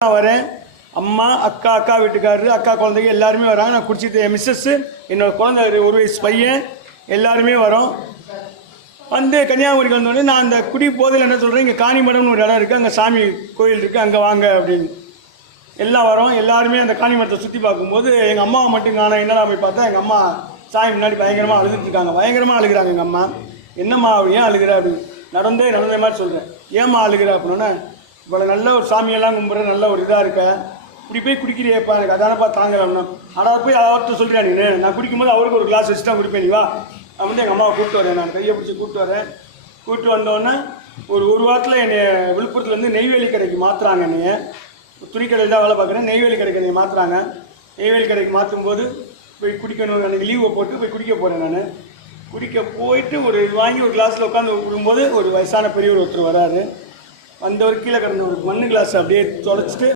நான் வரேன். அம்மா அக்கா அக்கா வீட்டுக்காரரு அக்கா குழந்தைங்க எல்லாருமே வராங்க. நான் குடிச்சிட்டு என் மிஸ்ஸஸ் என்னோட குழந்தை ஒரு- வயசு பையன் எல்லாருமே வரோம். வந்து கன்னியாகுமரிக்கு வந்தோடனே நான் அந்த குடி போதில் என்ன சொல்கிறேன் இங்கே காணிமடம்னு ஒரு இடம் இருக்குது அங்கே சாமி கோயில் இருக்குது அங்கே வாங்க அப்படின்னு. எல்லாம் வரோம். எல்லாருமே அந்த காணிமடத்தை சுற்றி பார்க்கும்போது எங்கள் அம்மாவை மட்டும் காண என்னடா போய் பார்த்தா எங்கள் அம்மா சாமி முன்னாடி பயங்கரமாக அழுதுட்டுருக்காங்க பயங்கரமாக அழுகிறாங்க எங்கள் அம்மா. என்னம்மா ஏன் அழுகிற அப்படின்னு. நடந்தே நடந்த மாதிரி சொல்கிறேன் ஏம்மா அழுகிற அப்படின்னா இவ்வளோ நல்ல ஒரு சாமியெல்லாம் கும்பிட்ற நல்ல ஒரு இதாக இருக்க. இப்படி போய் குடிக்கிறியேப்பா எனக்கு அதானப்பா தாங்கலாம்னா ஆனால் போய் அவர்கிட்ட சொல்கிறேன் நீ நான் குடிக்கும்போது அவருக்கு ஒரு கிளாஸ் வச்சு தான் குடிப்பேன் நீ வா. நான் வந்து எங்கள் அம்மாவை கூப்பிட்டு வரேன் நான். கையை பிடிச்சி கூப்பிட்டு வரேன். கூப்பிட்டு வந்தோடனே ஒரு ஒரு வாரத்தில் என்னை விழுப்புரத்துலேருந்து நெய்வேலி கடைக்கு மாற்றுறாங்க என்னைய. துணிக்கடையில் தான் வேலை பார்க்குறேன். நெய்வேலி கடைக்கு என்னை மாற்றுறாங்க நெய்வேலி கடைக்கு மாற்றும்போது போய் குடிக்கணும். அன்றைக்கி லீவை போட்டு போய் குடிக்க போகிறேன் நான். குடிக்க போயிட்டு ஒரு இது வாங்கி ஒரு கிளாஸில் உட்காந்து விடும்போது ஒரு வயசான பெரியவர் ஒருத்தர் வராரு. அந்த ஒரு கீழே கிடந்த ஒரு மண்ணு கிளாஸ் அப்படியே தொலைச்சிட்டு